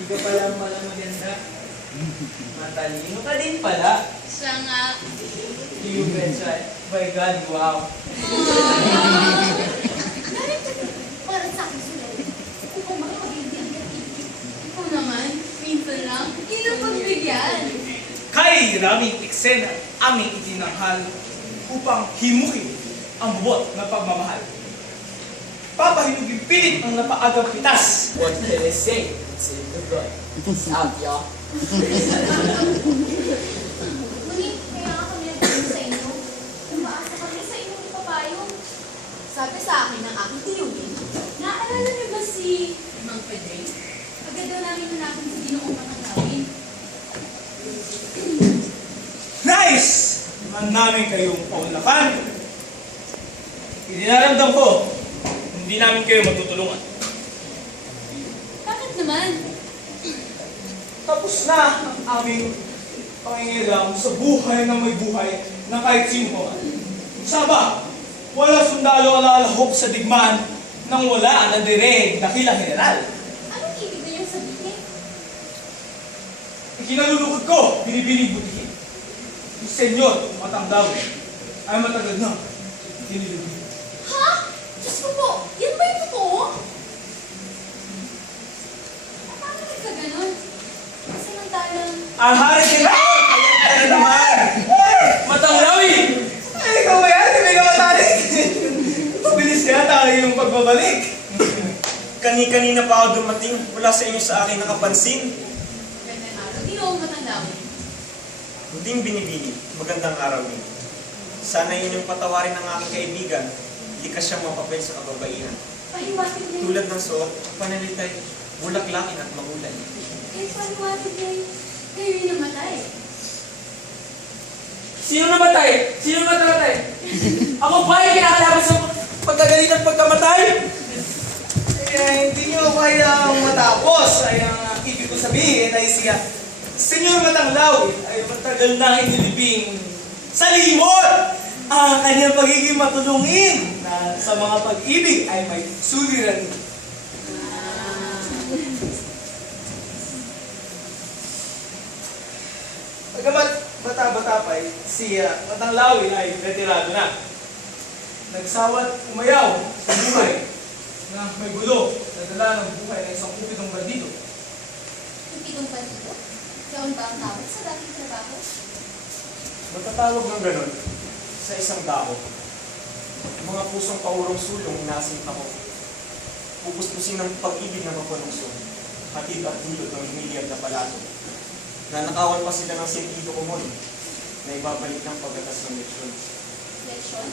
Hindi ka pala maganda. Matalino ka din pala. Siya nga. You betcha. My God, wow. Para sa akin sulat. Upang makapagigyan ka. Ikaw naman, minsan lang, inapagbigyan. Kay raming eksena aming itinanghal upang himukin ang bubot ng pagmamahal. Papahinugin pilit ang napaagang pitas. What can I say? It's in the blood. Sabya. Ngunit, kaya nga kami nagdating sa inyo. Umaasa kami sa inyong ipapayo. Sabi sa akin ng aking tiyugin, naaalala niyo ba si Mang Pedre? Agad daw namin hanapin sa Ginoong Matanggawin. Nice! Man namin kayong paulakan. Idinaramdam ko, hindi namin kayo magtutulungan. Bakit naman? Tapos na ang aming pangingilam sa buhay na may buhay na kahit sino pa man. Saba, wala sundalo alalahok sa digmaan nang wala ang nadireg na kila general. Anong ibig na niyong sabihin? Ikinalulukod ko, binibining butihin. Yung senyor, matangdaw, ay matagal na. Kinilugod. Ha? Diyos ko po, yan ba yung totoo? Paano nagkaganon? Samantalang, Ang hari general! Ayan ka na naman! Matanglawi! Ay, ikaw ba yan? Hindi ka matarik! Mabilis yata yung pagbabalik. Kani-kanina pa ako dumating, wala sa inyo sa akin nakapansin. gandang araw, Ginoong Matanglawi. Buding binibini, magandang araw din. Sana yun yung patawarin ng aking kaibigan, likas siyang mapapel sa kababaihan. Pahiwatig niya. Tulad ng suot, panalitay, bulaklakin at magulay. Pahiwatig niya. Kayo yung namatay. Sino namatay? Sino namatay? Ako ba yung kinakalaban sa pagkagalit at pagkamatay? Eh, hindi nyo kaya matapos. Ay, ang ibig ko sabihin ay siya, Senyor Matanglawi ay matagal na inilibing sa limot ang kanyang pagiging matulungin na sa mga pag-ibig ay may suliran. Pagkamat bata-bata pa si Matanglawi ay retirado na. Nagsawat umayaw sa buhay na may gulo na dala ng buhay ng isang kupitong bandido. Yung pitong bandido? Yaon ba ang tawag sa dating trabaho? Matatawag ng ganon sa isang dako. Mga pusong paurong sulong inasinta ko. Pupuspusin ng pag-ibig na mapanungsong, hatid at dulot ng humiliyad na palato. Nanakawan pa sila ng sentido komon na ibabalik ng pagkatas ng leksyon. Leksyon?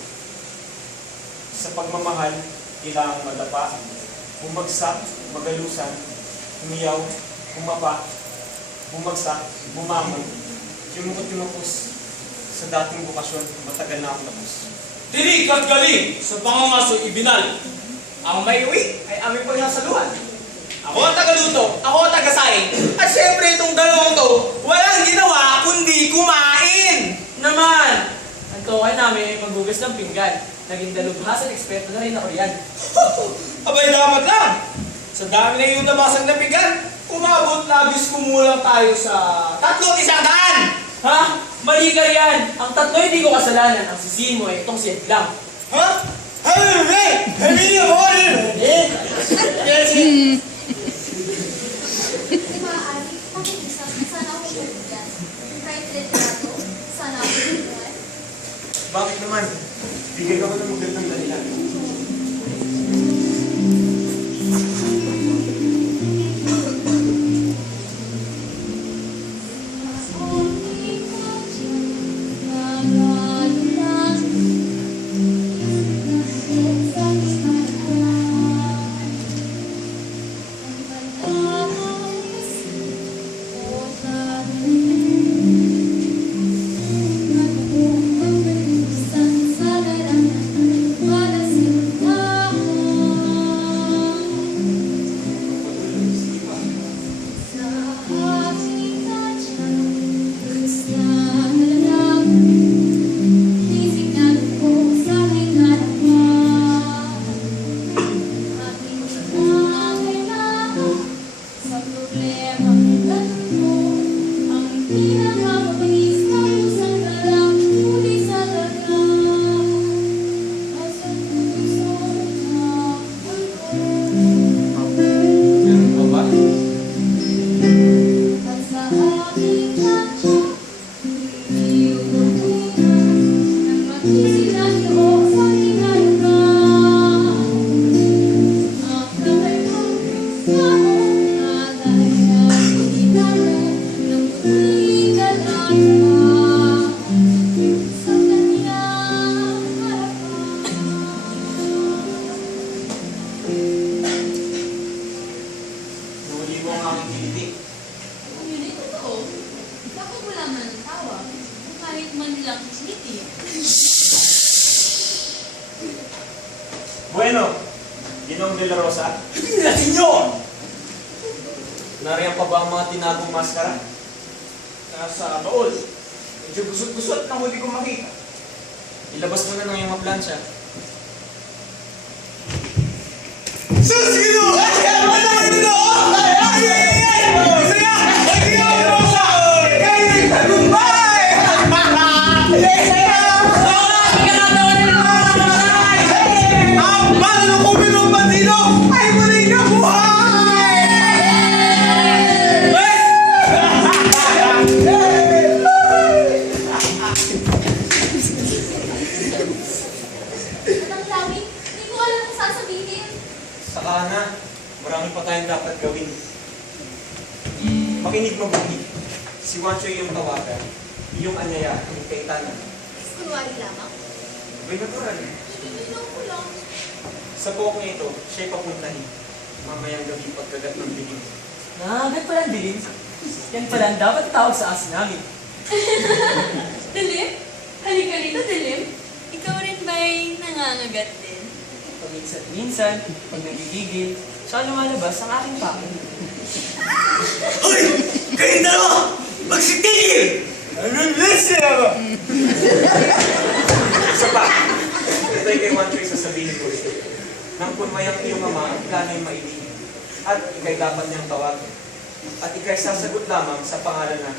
Sa pagmamahal, kailangang madapa, bumagsak, magalusan, humiyaw, humaba, bumagsak, bumangon, yumukot-yumukos sa dating bukasyon, matagal na akong tapos. Tinig at galing sa pangangaso ibinal. Ang may uwi ay aming pagsasaluhan. Ako ang tagaluto, ako ang tagasaing. At syempre itong dalawang to, walang ginawa kundi kumain. Naman! Ang kaway namin ay paghugas ng pinggan. Naging dalubhasan eksperto na rin ako yan. Abay dapat lang. Sa dami na yung nabasag na pigan, umabot labis kumulang tayo sa 300. Ha? Mali ka yan! Ang tatlo hindi ko kasalanan. Ang sisihin mo ay itong si Ed lang. Ha? Hey! Hindi mo Eh! Di maaari, pakiusap, sana ako bumigyan. Yung kahit retrato, sana ako bumigyan. Bakit naman? Bigyan ako ng magandang dahilan. Nahuli mo ang aking kiliti. Kahit man lang chiniti. Bueno, Ginong de la Rosa, La senyor! nariyan pa ba ang mga tinagong maskara? Nasa baol. Medyo gusot-gusot na huli kong makita. Ilabas mo na ng iyong mga plansya. Sus! Gino! Ay! Ano naman ito? Ay! Ay! Ay! Ay! Saya! Ay! Gino! Rosa! Ay! Tagumpay! Ay! Saya! Ang balo ko binong bandido ay muling nabuhay! Matang Lawi, hindi ko alam kung sasabihin. Saka na, marami pa tayong dapat gawin. Makinig mabuti. Si Wancho yung tawagan, yung anyaya, yung kaitanan. Kunwari lamang. May natural. Iniinom ko lang. Sa buhok niya ito, siya'y papuntahin. Mamayang gabi pagkagat ng dilim. Nakagat pala ang dilim. Yan pala ang dapat tawag sa asin namin. Dilim? Halika rito, Dilim. Ikaw rin ba'y nangangagat din? Paminsan-minsan, pag nagigigil, saka lumalabas ang aking pako. Hoy! Kayong dalawa! Magsitigil! Anong lesson ako? Isa pa, ito'y kay Wancho sasabihin ko. Nang kunmayang iyong ama ang plano'y maibigin. At ikay dapat niyang tawagin. At ikay sasagot lamang sa pangalan na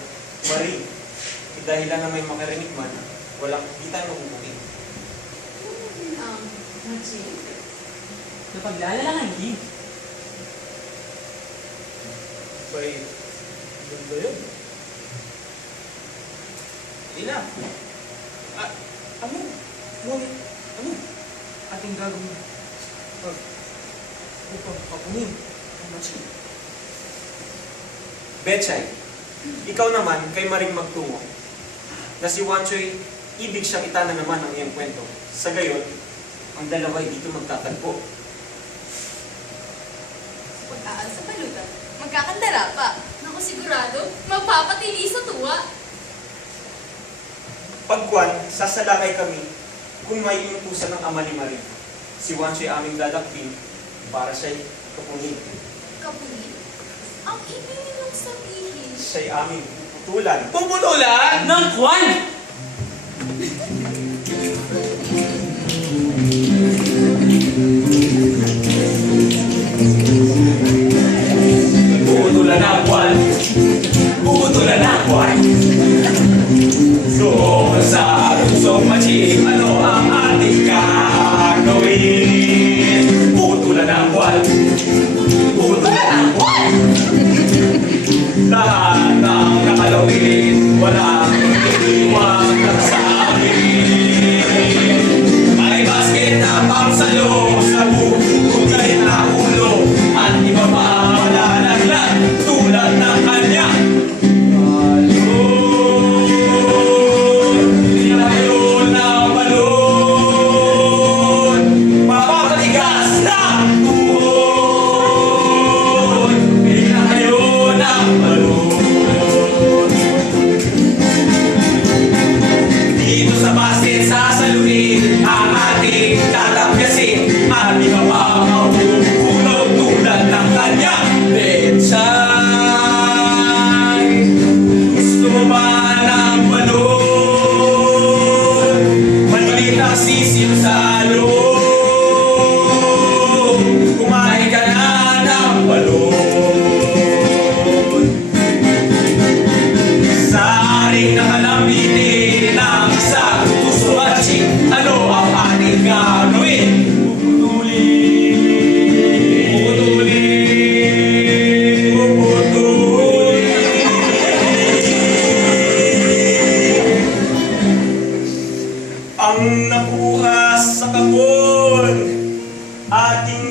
Marie. Dahilan na may makarinig man, walang kita na umuwi. Machi? Napaglalalangan din. Bay, ganda yun. Ina, ano? Ngunit, ano? Ating gagawin. Upang kapunin ang matsi. Betchay, ikaw naman kay Maring magtungo. Na si Wancho'y ibig siyang itana naman ang iyong kwento. Sa gayon, ang dalawa'y dito magtatagpo. Pagkaan sa balutan, magkakandara pa. Naku sigurado, magpapatili sa tuwa. Pagkuan, sasalakay kami kung may inutusan ng ama ni Marie. Si Wancho'y aming dadakpin para siya'y kapunin. Kapunin? Ang ibig niyong sabihin. Siya'y aming puputulan. Puputulan! Ng kwan! Puputulan ang buwan! Puputulan ang buwan! Doon sa lusong matsi, ano ang ating gagawin? Puputulan ang buwan! Puputulan ang buwan! Lahat ng nakalawin, walang iiwang nagsabi. May basket na pangsalo sa bukugay na ulo at iba pa malalaglag tulad ng kanya. Balon, nilayon ng balon, mapapatigas na tuhod. Nilayon ng balon. Dito sa basket sasaluhin ang ating tatapyasin at iba pa mahuhulog tulad ng kanyang Betchay. Gusto mo ba ng balon? Maliit ang sisim sa loob. Kumain ka na ng balon. Sa aring nakalambitin ng isang puso at chik, ano ang ating gagawin? Puputulin, puputulin, puputulin. Ang nakuha sa kapon, ating